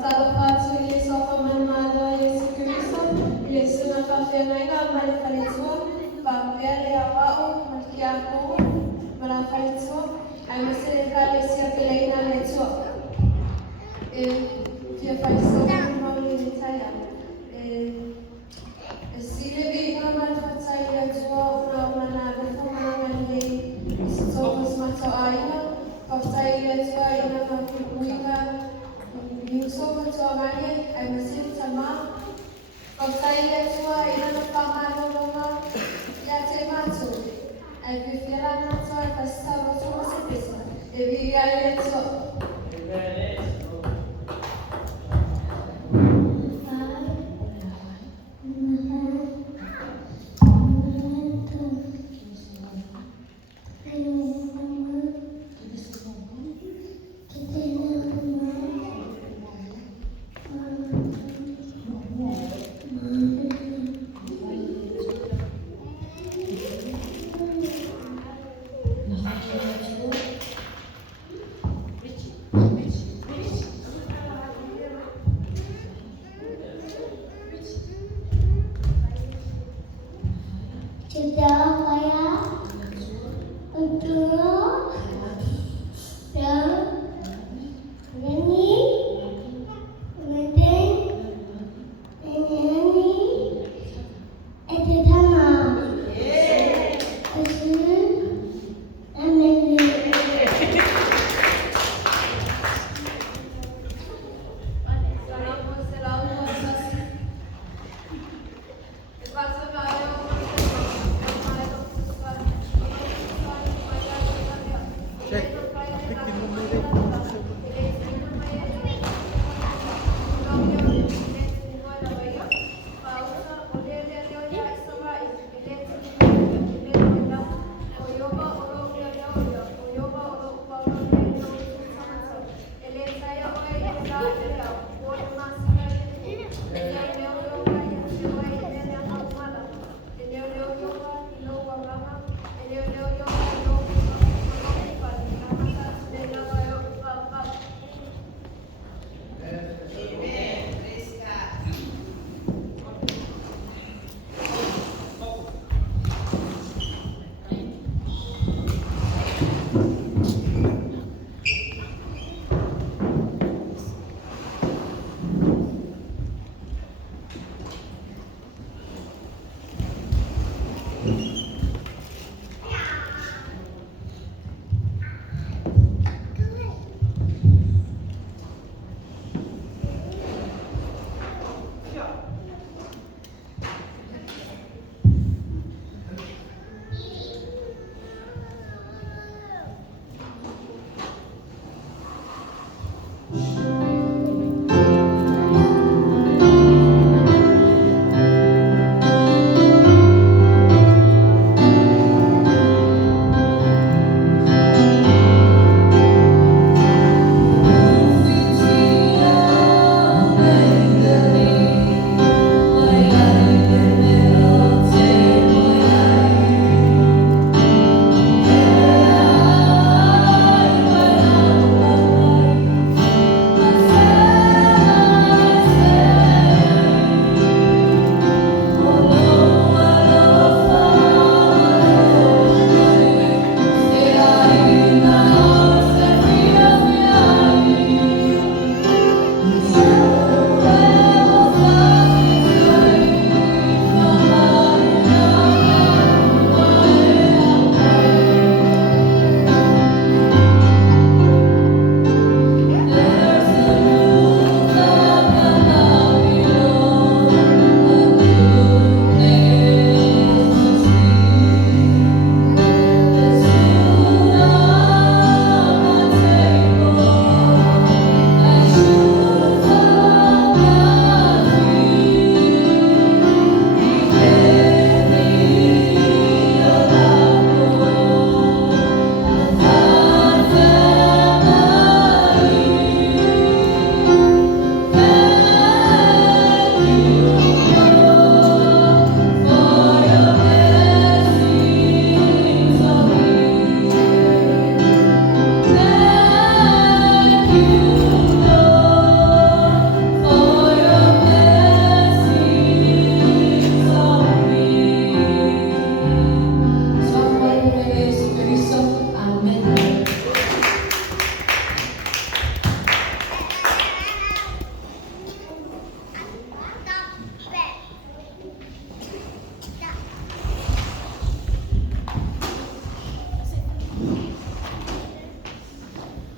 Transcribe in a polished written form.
Fahatsara ho Jesao fa manamana Iesu Kristo, ilesona faafeanaina amin'ny malefaletsua, faapea le avao malkiako, malafaletsua, aimasereka lesia pelaina letsua. Dia faisau maulidi saya. Sile vi normal fatsai letsua una manada famanamani isitsomas mato aina, fatsai letsua ina mafukuika. Yusuf Tuamani, I was in Sama, of Taiyatua, Yanapama, Noma, Yatematu, and if you are not so at the star of Thomas, if you are so.